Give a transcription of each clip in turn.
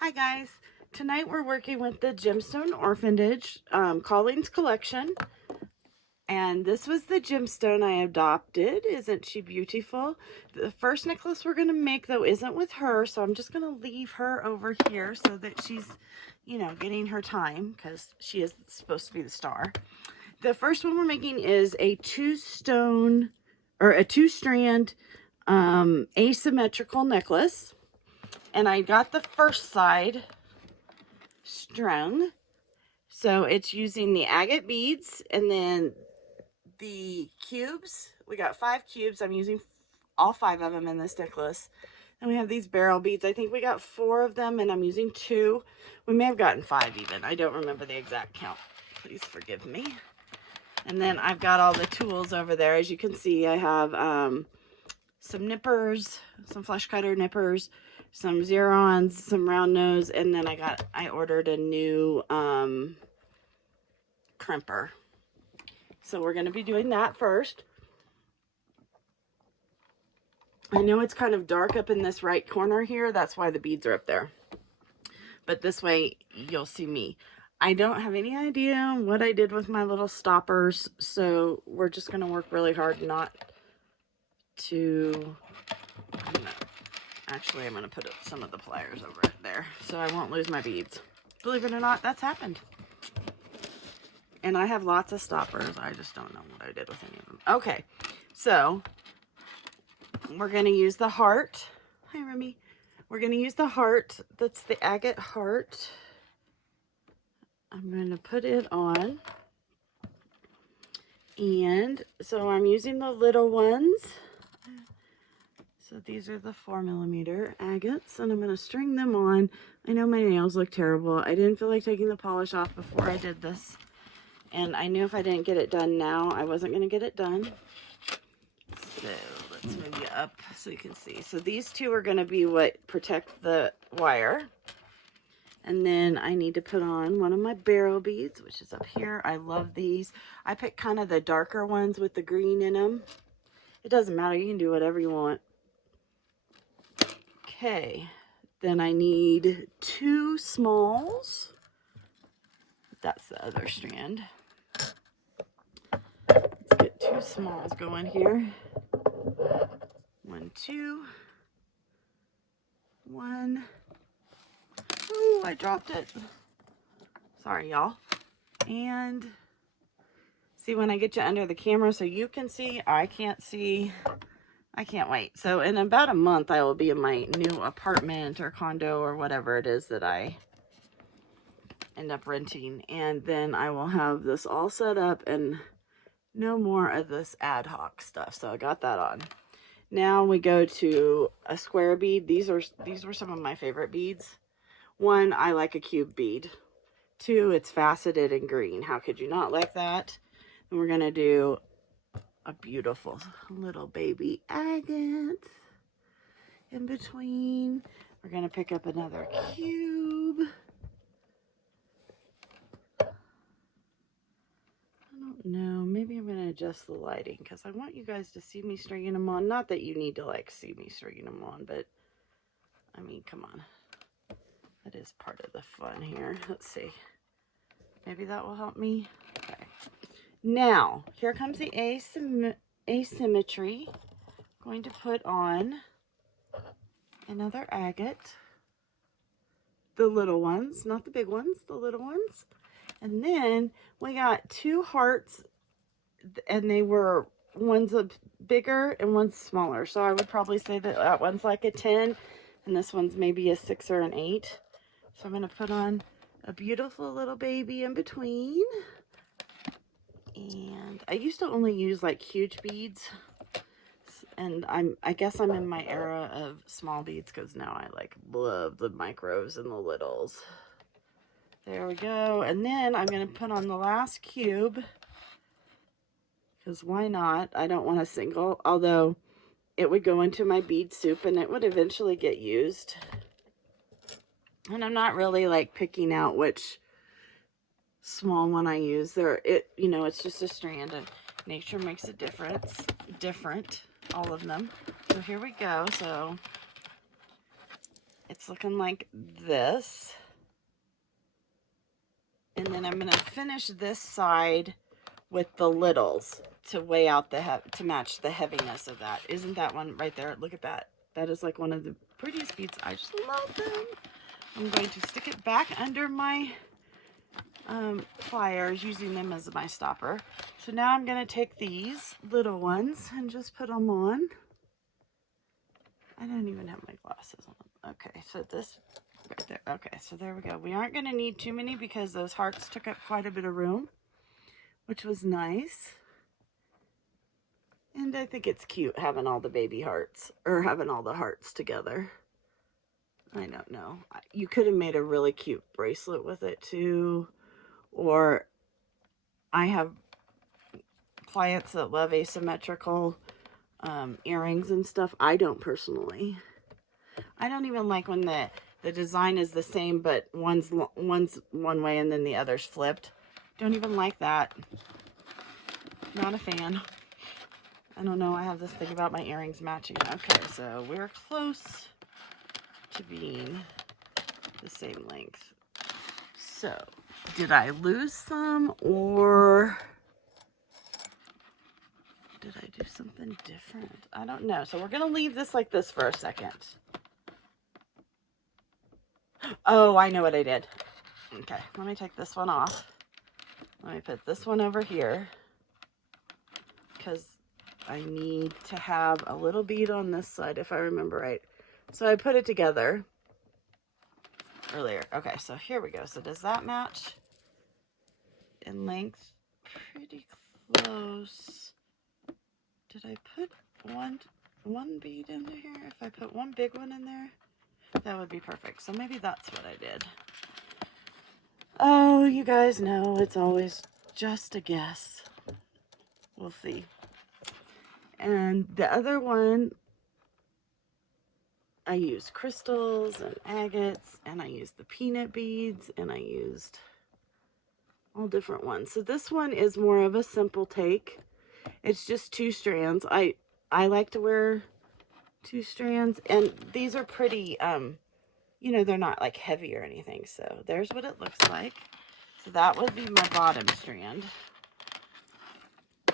Hi guys, tonight we're working with the Gemstone Orphanage, Colleen's collection, and this was the gemstone I adopted. Isn't she beautiful? The first necklace we're going to make though isn't with her, so I'm just going to leave her over here so that she's, getting her time because she is supposed to be the star. The first one we're making is a two-strand asymmetrical necklace, and I got the first side strung, so it's using the agate beads and then the cubes. We got 5 cubes. I'm using all 5 of them in this necklace, and we have these barrel beads. I think we got 4 of them, and I'm using 2. We may have gotten 5 even. I don't remember the exact count, please forgive me. And then I've got all the tools over there. As you can see, I have some nippers, some flush cutter nippers, some Xerons, some round nose, and then I ordered a new crimper. So we're going to be doing that first. I know it's kind of dark up in this right corner here. That's why the beads are up there. But this way you'll see me. I don't have any idea what I did with my little stoppers, so we're just going to work really hard not to... Actually, I'm going to put some of the pliers over it there so I won't lose my beads. Believe it or not, that's happened. And I have lots of stoppers. I just don't know what I did with any of them. Okay, so we're going to use the heart. Hi, Remy. We're going to use the heart. That's the agate heart. I'm going to put it on. And so I'm using the little ones. So these are the 4mm agates, and I'm going to string them on. I know my nails look terrible. I didn't feel like taking the polish off before I did this. And I knew if I didn't get it done now, I wasn't going to get it done. So let's move you up so you can see. So these 2 are going to be what protect the wire. And then I need to put on one of my barrel beads, which is up here. I love these. I picked kind of the darker ones with the green in them. It doesn't matter. You can do whatever you want. Okay. Then I need 2 smalls. That's the other strand. Let's get 2 smalls going here. 1, 2. 1. Ooh, I dropped it. Sorry, y'all. And see, when I get you under the camera so you can see, I can't see. I can't wait. So in about a month, I will be in my new apartment or condo or whatever it is that I end up renting. And then I will have this all set up and no more of this ad hoc stuff. So I got that on. Now we go to a square bead. These were some of my favorite beads. 1, I like a cube bead. 2, it's faceted and green. How could you not like that? And we're going to do a beautiful little baby agate in between. We're going to pick up another cube. I don't know. Maybe I'm going to adjust the lighting because I want you guys to see me stringing them on. Not that you need to like see me stringing them on, but I mean, come on. That is part of the fun here. Let's see. Maybe that will help me. Okay. Now, here comes the asymmetry. I'm going to put on another agate. The little ones, not the big ones, the little ones. And then we got 2 hearts, and they were, one's a bigger and one's smaller. So I would probably say that that one's like a 10, and this one's maybe a 6 or an 8. So I'm going to put on a beautiful little baby in between. And I used to only use like huge beads, and I guess I'm in my era of small beads because now I like love the micros and the littles. There we go. And then I'm going to put on the last cube because why not? I don't want a single, although it would go into my bead soup and it would eventually get used. And I'm not really like picking out which small one I use. It's just a strand, and nature makes a different, all of them. So here we go. So it's looking like this. And then I'm going to finish this side with the littles to weigh out to match the heaviness of that. Isn't that one right there? Look at that. That is like one of the prettiest beads. I just love them. I'm going to stick it back under my pliers, using them as my stopper. So now I'm going to take these little ones and just put them on. I don't even have my glasses on. Okay, so this right there. Okay, so there we go. We aren't going to need too many because those hearts took up quite a bit of room, which was nice. And I think it's cute having all the baby hearts, or having all the hearts together. I don't know. You could have made a really cute bracelet with it too. Or I have clients that love asymmetrical earrings and stuff. I don't personally. I don't even like when the design is the same, but one's one way and then the other's flipped. Don't even like that. Not a fan. I don't know. I have this thing about my earrings matching. Okay, so we're close to being the same length. So, did I lose some, or did I do something different? I don't know. So we're going to leave this like this for a second. Oh, I know what I did. Okay, let me take this one off. Let me put this one over here, because I need to have a little bead on this side, if I remember right. So I put it together earlier. Okay, so here we go. So does that match in length? Pretty close. Did I put one bead in here? If I put one big one in there, that would be perfect. So maybe that's what I did. Oh, you guys know it's always just a guess. We'll see. And the other one, I used crystals and agates, and I used the peanut beads, and I used all different ones. So this one is more of a simple take. It's just 2 strands. I like to wear 2 strands, and these are pretty, you know, they're not like heavy or anything. So there's what it looks like. So that would be my bottom strand.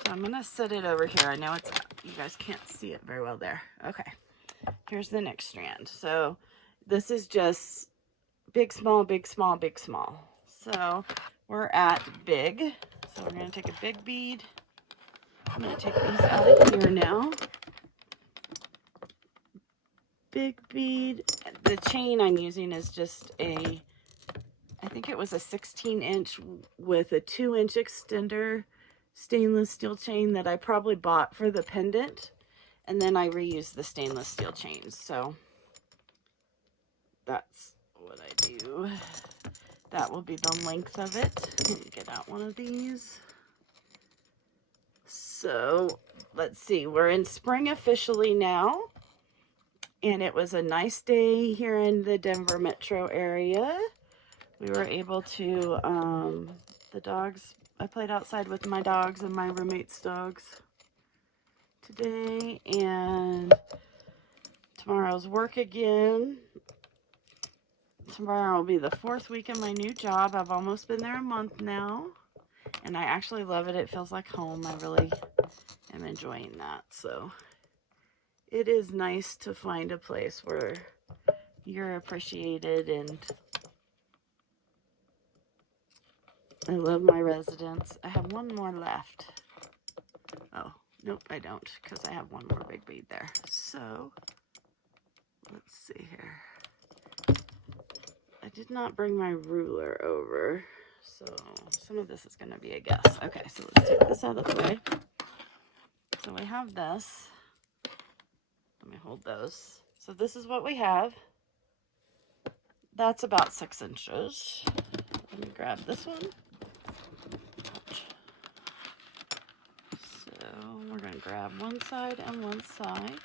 So I'm going to set it over here. I know it's, you guys can't see it very well there. Okay. Here's the next strand. So this is just big, small, big, small, big, small. So we're at big. So we're going to take a big bead. I'm going to take these out of here now. Big bead. The chain I'm using is just a, I think it was a 16-inch with a 2-inch extender stainless steel chain that I probably bought for the pendant. And then I reused the stainless steel chains. So that's what I do. That will be the length of it. Let me get out one of these. So let's see, we're in spring officially now, and it was a nice day here in the Denver metro area. We were able to, the dogs, I played outside with my dogs and my roommate's dogs today, and tomorrow's work again. Tomorrow will be the 4th week in my new job. I've almost been there a month now, and I actually love it. It feels like home. I really am enjoying that. So it is nice to find a place where you're appreciated, and I love my residents. I have one more left. Oh, nope, I don't, because I have one more big bead there. So let's see here. I did not bring my ruler over, so some of this is going to be a guess. Okay, so let's take this out of the way. So we have this. Let me hold those. So this is what we have. That's about 6 inches. Let me grab this one. So we're going to grab one side and one side.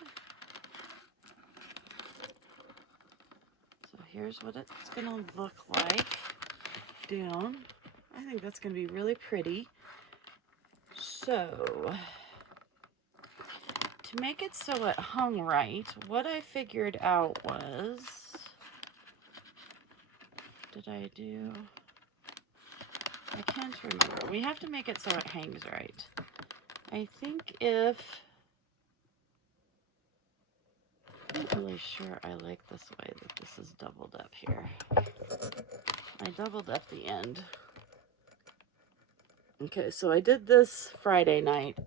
So here's what it's going to look like down. I think that's going to be really pretty. So to make it so it hung right, what I figured out was did I do? I can't remember. We have to make it so it hangs right. I think if... I'm not really sure I like this way that this is doubled up here. I doubled up the end. Okay, so I did this Friday night. I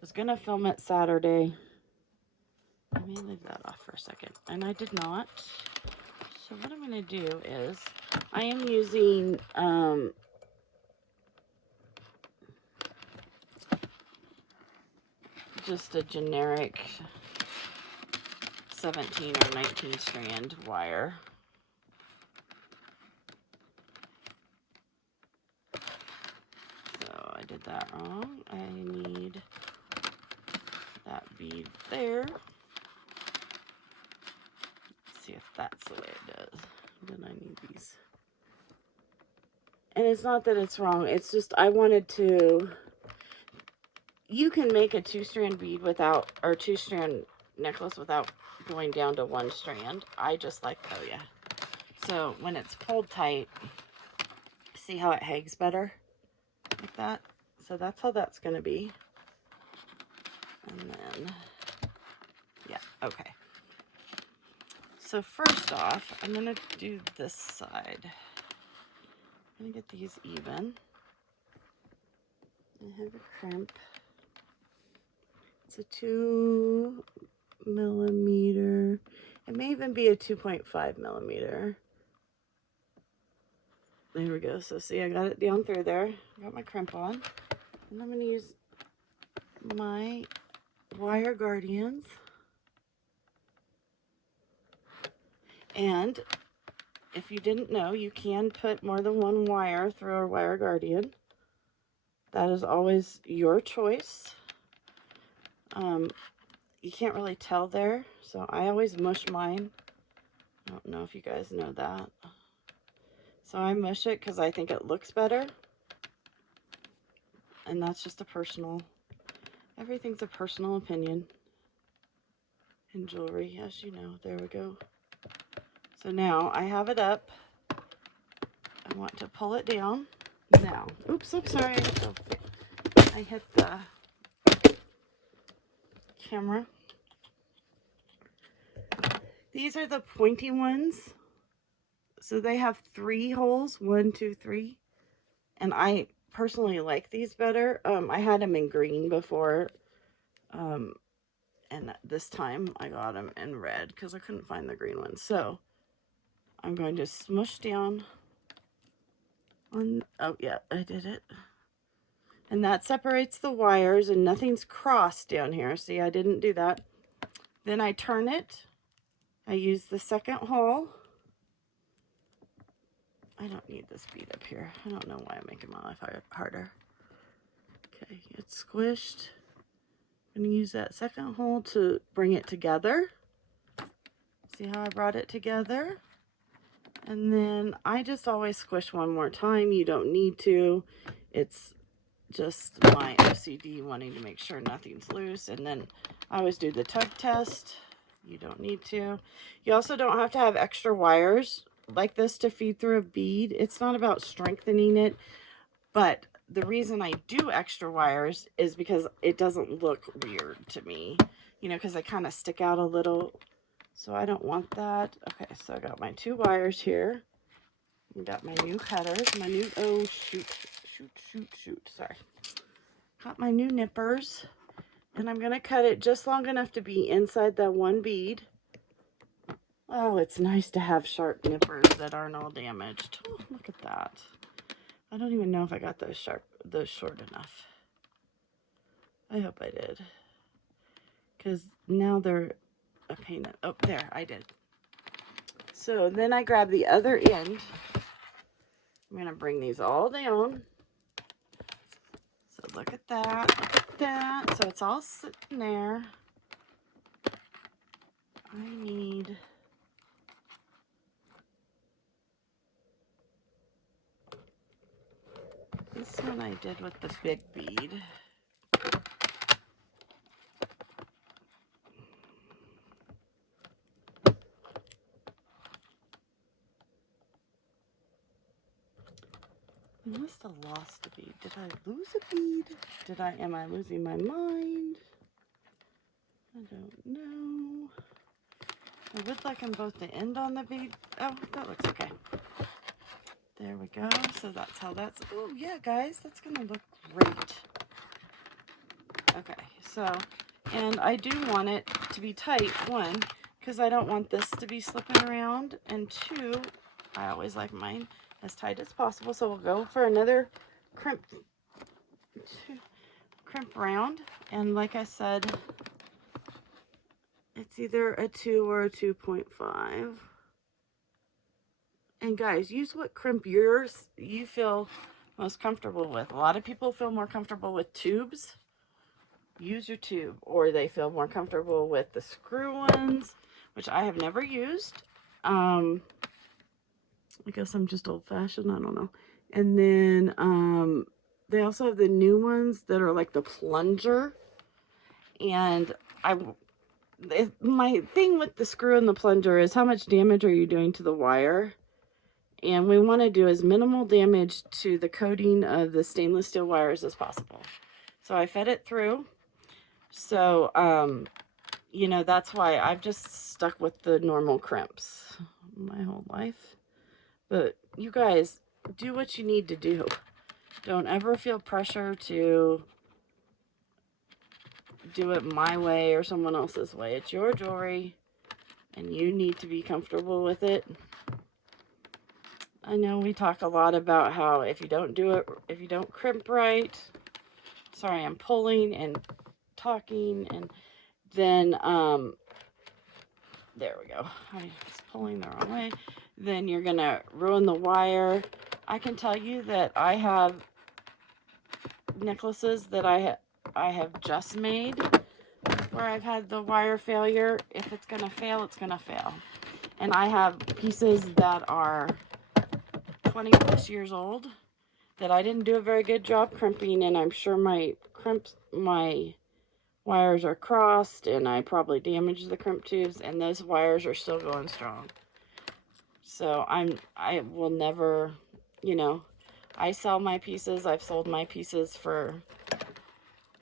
was going to film it Saturday. Let me leave that off for a second. And I did not. So what I'm going to do is I am using just a generic 17 or 19 strand wire. So I did that wrong. I need that bead there. Let's see if that's the way it does. Then I need these. And it's not that it's wrong. It's just I wanted to... You can make a 2-strand bead without, or 2-strand necklace without going down to 1 strand. I just like, oh yeah. So when it's pulled tight, see how it hangs better? Like that. So that's how that's going to be. And then, yeah, okay. So first off, I'm going to do this side. I'm going to get these even. I have a crimp. It's a 2 millimeter. It may even be a 2.5 millimeter. There we go. So see, I got it down through there. Got my crimp on. And I'm going to use my wire guardians. And if you didn't know, you can put more than one wire through a wire guardian. That is always your choice. You can't really tell there, so I always mush mine. I don't know if you guys know that. So I mush it because I think it looks better. And that's just a personal, everything's a personal opinion in jewelry, as you know. There we go. So now I have it up. I want to pull it down. Now, oops, I'm sorry. I hit the camera. These are the pointy ones. So they have 3 holes, 1, 2, 3. And I personally like these better. I had them in green before. And this time I got them in red because I couldn't find the green ones. So I'm going to smush down on, oh yeah, I did it. And that separates the wires and nothing's crossed down here. See, I didn't do that. Then I turn it. I use the second hole. I don't need this bead up here. I don't know why I'm making my life harder. Okay, it's squished. I'm going to use that second hole to bring it together. See how I brought it together? And then I just always squish one more time. You don't need to. It's just my OCD wanting to make sure nothing's loose. And then I always do the tug test. You don't need to. You also don't have to have extra wires like this to feed through a bead. It's not about strengthening it, but the reason I do extra wires is because it doesn't look weird to me, you know, because they kind of stick out a little. So I don't want that. Okay, so I got my 2 wires here. I got my new cutters, my new, oh shoot, sorry. Got my new nippers, and I'm gonna cut it just long enough to be inside that 1 bead. Oh, it's nice to have sharp nippers that aren't all damaged. Oh, look at that. I don't even know if I got those short enough. I hope I did. Because now they're a pain. Oh, there, I did. So then I grab the other end. I'm going to bring these all down. So look at that. Look at that. So it's all sitting there. I need... This one I did with the big bead. I must have lost a bead. Did I lose a bead? Am I losing my mind? I don't know. I would like them both to end on the bead. Oh, that looks okay. There we go. So that's how that's, oh yeah, guys, that's gonna look great. Okay, so, and I do want it to be tight, one, because I don't want this to be slipping around, and two, I always like mine as tight as possible, so we'll go for another crimp round, and like I said, it's either a 2 or a 2.5. And guys, use what crimp you feel most comfortable with. A lot of people feel more comfortable with tubes. Use your tube, or they feel more comfortable with the screw ones, which I have never used. I guess I'm just old-fashioned, I don't know. And then they also have the new ones that are like the plunger. And my thing with the screw and the plunger is how much damage are you doing to the wire? And we want to do as minimal damage to the coating of the stainless steel wires as possible. So I fed it through. So, you know, that's why I've just stuck with the normal crimps my whole life. But you guys, do what you need to do. Don't ever feel pressure to do it my way or someone else's way. It's your jewelry, and you need to be comfortable with it. I know we talk a lot about how if you don't do it, if you don't crimp right, sorry, I'm pulling and talking, and then there we go, I was pulling the wrong way, then you're gonna ruin the wire. I can tell you that I have necklaces that I have just made where I've had the wire failure. If it's gonna fail, it's gonna fail. And I have pieces that are 20 plus years old that I didn't do a very good job crimping, and I'm sure my wires are crossed, and I probably damaged the crimp tubes, and those wires are still going strong. So I will never, you know, I sell my pieces. I've sold my pieces for,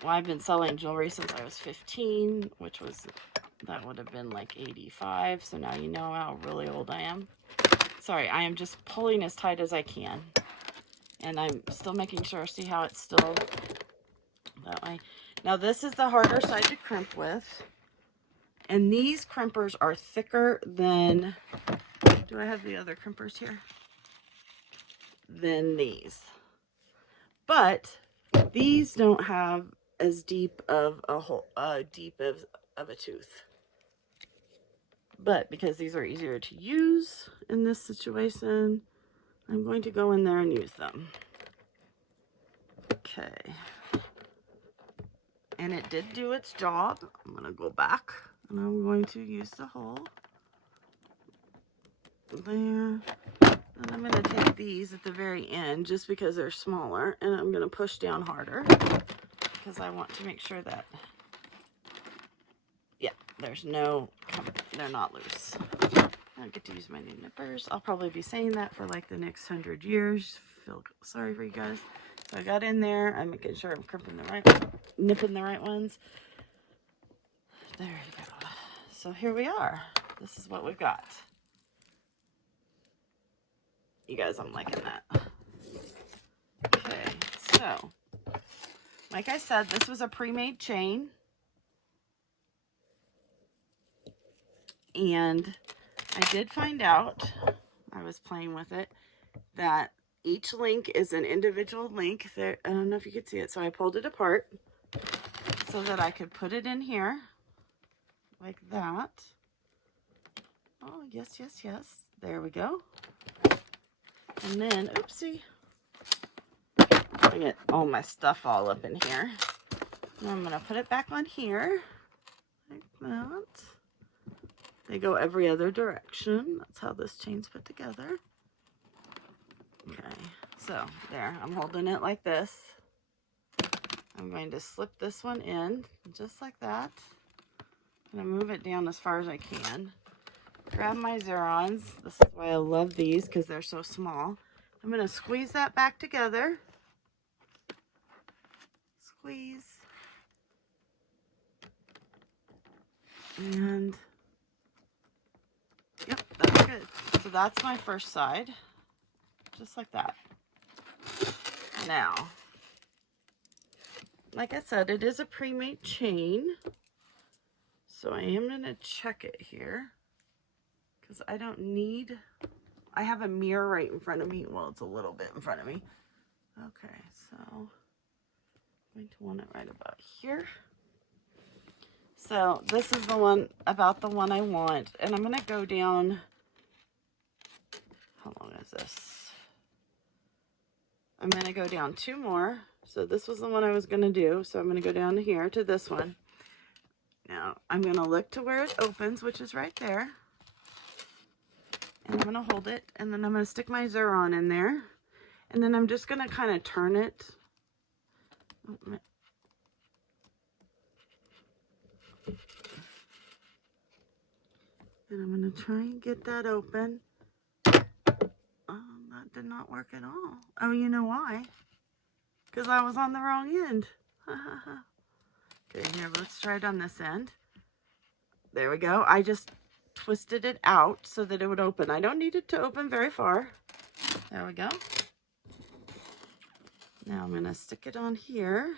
well, I've been selling jewelry since I was 15, which was, that would have been like 85. So now you know how really old I am. Sorry, I am just pulling as tight as I can. And I'm still making sure, see how it's still that way. Now this is the harder side to crimp with. And these crimpers are thicker than, do I have the other crimpers here? Than these. But these don't have as deep of a hole, deep of a tooth. But because these are easier to use in this situation, I'm going to go in there and use them. Okay. And it did do its job. I'm going to go back and I'm going to use the hole there. And I'm going to take these at the very end just because they're smaller, and I'm going to push down harder because I want to make sure that, yeah, there's no, they're not loose. I get to use my new nippers. I'll probably be saying that for like the next 100 years. Feel sorry for you guys. So I got in there. I'm making sure I'm crimping the right, nipping the right ones. There you go. So here we are. This is what we've got. You guys, I'm liking that. Okay, so like I said, this was a pre-made chain. And I did find out, I was playing with it, that each link is an individual link. There, I don't know if you could see it, so I pulled it apart so that I could put it in here like that. Oh, yes, yes, yes. There we go. And then, oopsie, I get all my stuff all up in here. And I'm going to put it back on here like that. They go every other direction. That's how this chain's put together. Okay, so there, I'm holding it like this. I'm going to slip this one in just like that. I'm going to move it down as far as I can. Grab my Zerons. This is why I love these, because they're so small. I'm going to squeeze that back together. Squeeze. And, yep, that's good. So that's my first side. Just like that. Now, like I said, it is a pre-made chain. So I am going to check it here. Because I don't need... I have a mirror right in front of me. Well, it's a little bit in front of me. Okay, so I'm going to want it right about here. So this is the one, about the one I want. And I'm going to go down, how long is this? I'm going to go down 2 more. So this was the one I was going to do. So I'm going to go down here to this one. Now I'm going to look to where it opens, which is right there. And I'm going to hold it, and then I'm going to stick my Zuron in there. And then I'm just going to kind of turn it. And I'm going to try and get that open. That did not work at all. Oh, you know why? Because I was on the wrong end. Okay, here, let's try it on this end. There we go. I just twisted it out so that it would open. I don't need it to open very far. There we go. Now I'm going to stick it on here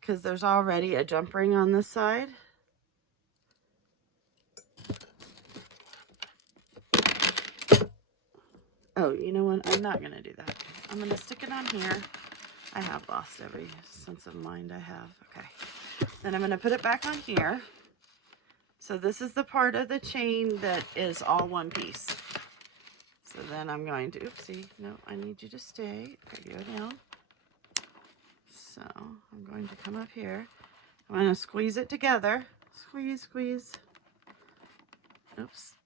because there's already a jump ring on this side. Oh, you know what? I'm not going to do that. I'm going to stick it on here. I have lost every sense of mind I have. Okay. Then I'm going to put it back on here. So this is the part of the chain that is all one piece. So then I'm going to, oopsie, no, I need you to stay. Okay, go down. So I'm going to come up here. I'm going to squeeze it together. Squeeze, squeeze. Oops.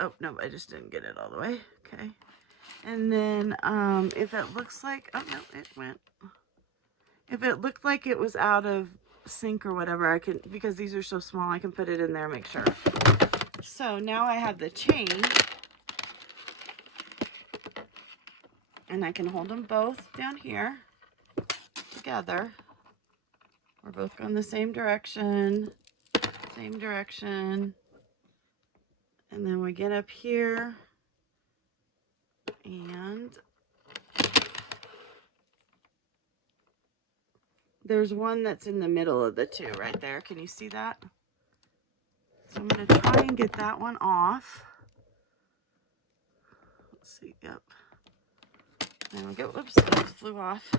Oh, no, I just didn't get it all the way. Okay. And then if it looks like, oh, no, it went. If it looked like it was out of sync or whatever, I can, because these are so small, I can put it in there and make sure. So now I have the chain, and I can hold them both down here together. We're both going the same direction, and then we get up here, and there's one that's in the middle of the two right there. Can you see that? So I'm going to try and get that one off. Let's see. Yep. There we go. Whoops, that flew off.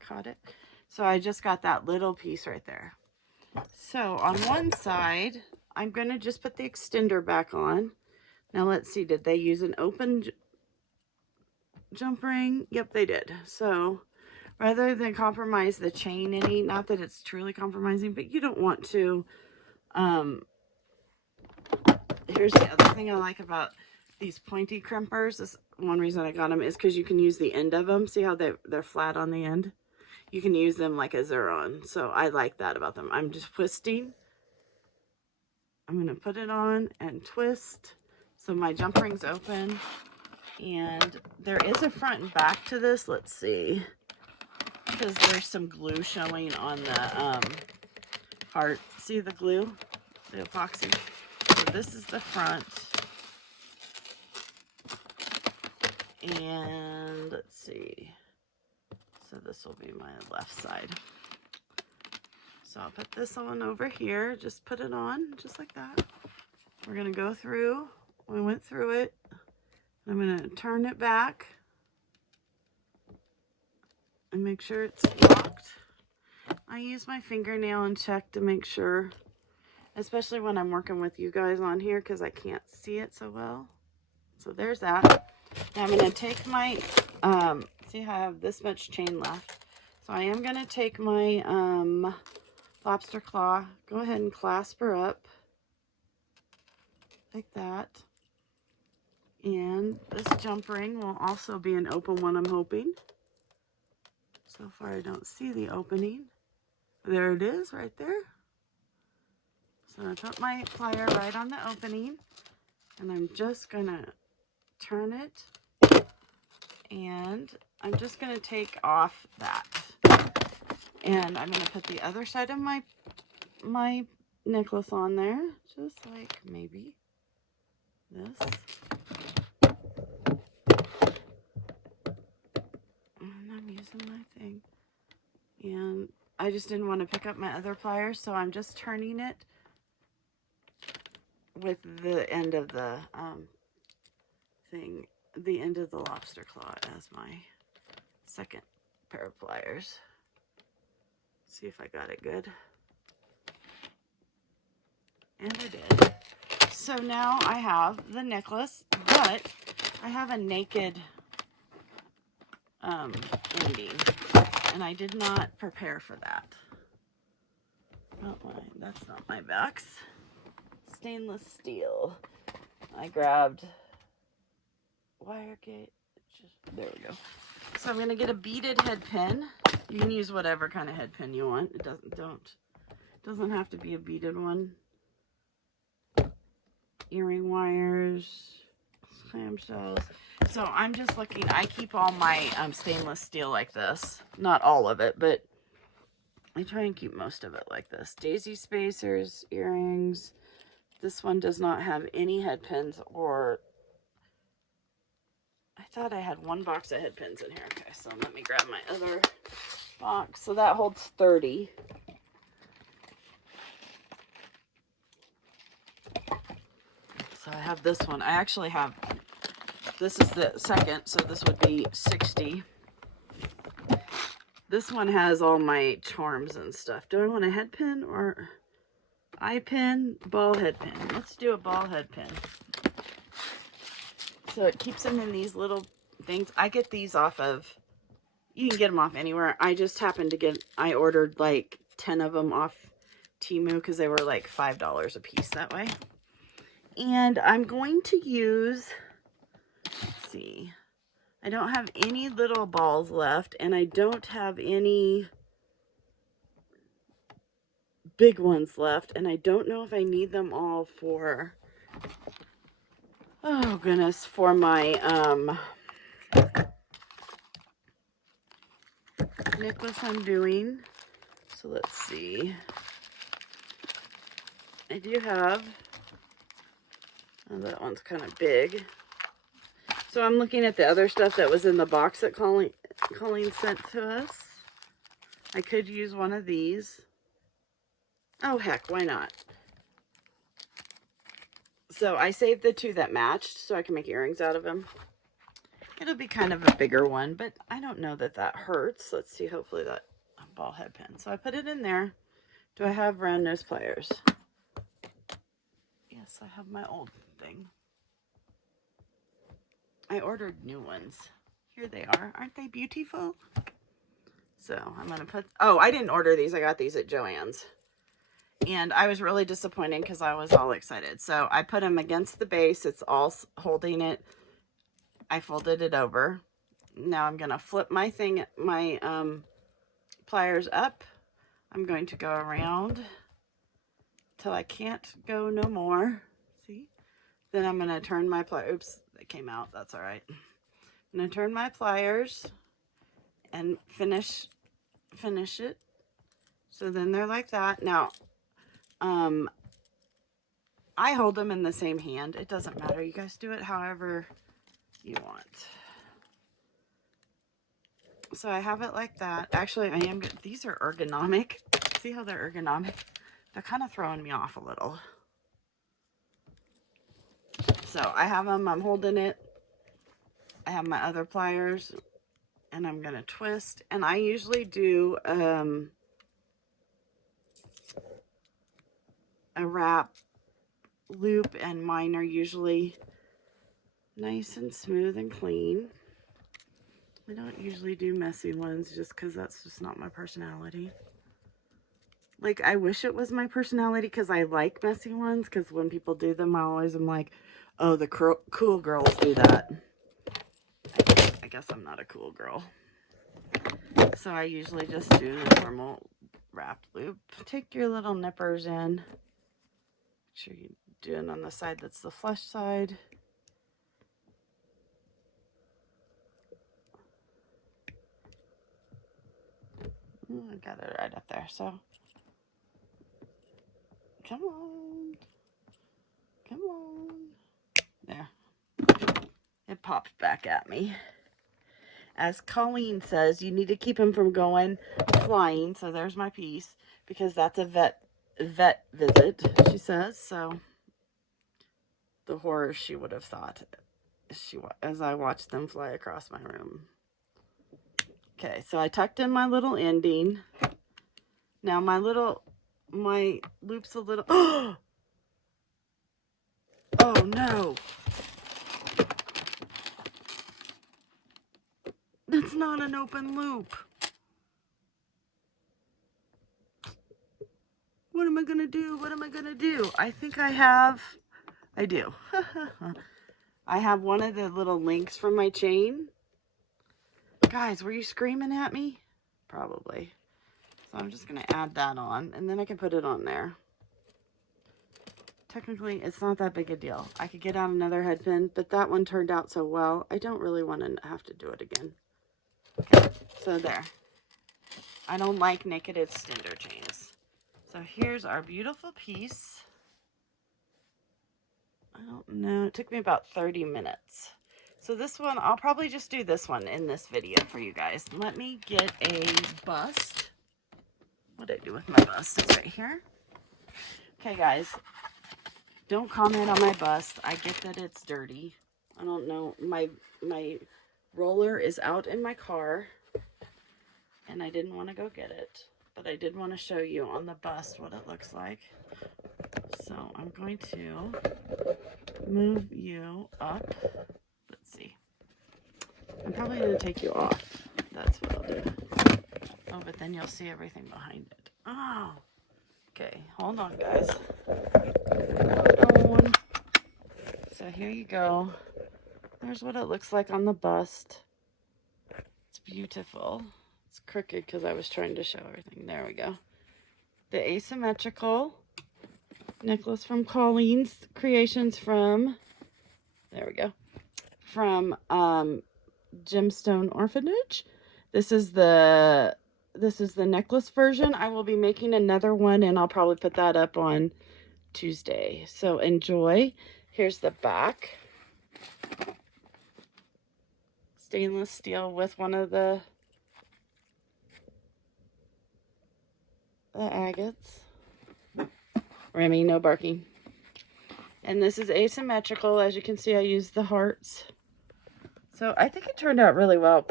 Caught it. So I just got that little piece right there. So on one side, I'm going to just put the extender back on. Now let's see. Did they use an open jump ring? Yep, they did. So rather than compromise the chain any, not that it's truly compromising, but you don't want to. Here's the other thing I like about these pointy crimpers. This one reason I got them is because you can use the end of them. See how they're flat on the end? You can use them like a Zuron. So I like that about them. I'm just twisting. I'm going to put it on and twist. So my jump ring's open. And there is a front and back to this. Let's see. Because there's some glue showing on the heart. See the glue? The epoxy? So this is the front. And let's see. So this will be my left side. So I'll put this on over here. Just put it on just like that. We're going to go through. We went through it. I'm going to turn it back and make sure it's locked. I use my fingernail and check to make sure, especially when I'm working with you guys on here because I can't see it so well. So there's that. Now I'm going to take my, see how I have this much chain left. So I am going to take my lobster claw, go ahead and clasp her up like that. And this jump ring will also be an open one, I'm hoping. So far I don't see the opening. There it is right there. So I put my plier right on the opening, and I'm just gonna turn it And I'm just going to take off that. And I'm going to put the other side of my necklace on there. Just like maybe this. And I'm using my thing. And I just didn't want to pick up my other pliers, so I'm just turning it with the end of the thing, the end of the lobster claw as my second pair of pliers. See if I got it good. And I did. So now I have the necklace, but I have a naked ending, and I did not prepare for that. Not mine. That's not my box. Stainless steel. I grabbed wire gauge. There we go. So I'm gonna get a beaded head pin. You can use whatever kind of head pin you want. It doesn't have to be a beaded one. Earring wires, clamshells. So I'm just looking. I keep all my stainless steel like this. Not all of it, but I try and keep most of it like this. Daisy spacers, earrings. This one does not have any head pins, or I thought I had one box of head pins in here. Okay, so let me grab my other box. So that holds 30. So I have this one. I actually have, this is the second, so this would be 60. This one has all my charms and stuff. Do I want a head pin or eye pin? Ball head pin. Let's do a ball head pin. So it keeps them in these little things. I get these off of, you can get them off anywhere. I just happened to get, I ordered like 10 of them off Temu because they were like $5 a piece that way. And I'm going to use, let's see, I don't have any little balls left, and I don't have any big ones left, and I don't know if I need them all for, oh goodness, for my necklace I'm doing. So let's see. I do have, oh, that one's kind of big. So I'm looking at the other stuff that was in the box that Colleen sent to us. I could use one of these. Oh, heck, why not? So I saved the two that matched so I can make earrings out of them. It'll be kind of a bigger one, but I don't know that that hurts. Let's see, hopefully that ball head pin. So I put it in there. Do I have round nose pliers? Yes, I have my old thing. I ordered new ones. Here they are. Aren't they beautiful? So I'm going to put, oh, I didn't order these. I got these at Joann's. And I was really disappointed because I was all excited. So I put them against the base. It's all holding it. I folded it over. Now I'm going to flip my thing, my pliers up. I'm going to go around till I can't go no more. See? Then I'm going to turn my pliers. Oops, they came out. That's all right. I'm going to turn my pliers and finish it. So then they're like that. Now, I hold them in the same hand. It doesn't matter. You guys do it however you want. So I have it like that. Actually, I am good. These are ergonomic. See how they're ergonomic? They're kind of throwing me off a little. So I have them. I'm holding it. I have my other pliers, and I'm going to twist. And I usually do a wrap loop, and mine are usually nice and smooth and clean. I don't usually do messy ones just because that's just not my personality. Like, I wish it was my personality because I like messy ones, because when people do them, I always am like, oh, the cool girls do that. I guess I'm not a cool girl. So I usually just do the normal wrapped loop. Take your little nippers in. Make sure you do it on the side that's the flush side. I got it right up there, so. Come on. Come on. There. It popped back at me. As Colleen says, you need to keep him from going flying. So there's my piece, because that's a vet visit, she says. So the horror she would have thought as I watched them fly across my room. Okay, so I tucked in my little ending. Now my loop's a little, oh no. That's not an open loop. What am I gonna do? What am I gonna do? I think I do. I have one of the little links from my chain. Guys, were you screaming at me? Probably. So I'm just gonna add that on, and then I can put it on there. Technically, it's not that big a deal. I could get out another head pin, but that one turned out so well, I don't really want to have to do it again. Okay, so there. I don't like naked extender chains. So here's our beautiful piece. I don't know, it took me about 30 minutes. So this one, I'll probably just do this one in this video for you guys. Let me get a bust. What did I do with my bust? It's right here. Okay, guys. Don't comment on my bust. I get that it's dirty. I don't know. My roller is out in my car, and I didn't want to go get it. But I did want to show you on the bust what it looks like. So I'm going to move you up. Let's see. I'm probably going to take you off. That's what I'll do. Oh, but then you'll see everything behind it. Oh. Okay, hold on, guys. Hold on. So here you go. There's what it looks like on the bust. It's beautiful. It's crooked because I was trying to show everything. There we go. The asymmetrical necklace from Colleen's creations from, there we go, from Gemstone Orphanage. This is the necklace version. I will be making another one, and I'll probably put that up on Tuesday. So enjoy. Here's the back. Stainless steel with one of the agates. Remy, no barking. And this is asymmetrical. As you can see, I used the hearts. So I think it turned out really well.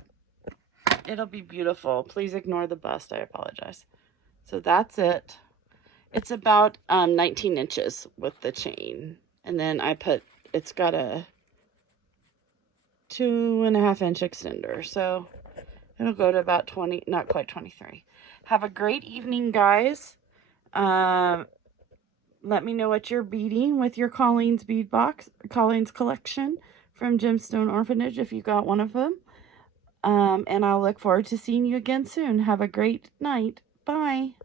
It'll be beautiful. Please ignore the bust. I apologize. So that's it. It's about 19 inches with the chain. And then it's got a 2.5 inch extender. So it'll go to about 20, not quite 23. Have a great evening, guys. Let me know what you're beading with your Colleen's bead box, Colleen's collection from Gemstone Orphanage if you got one of them. And I'll look forward to seeing you again soon. Have a great night. Bye.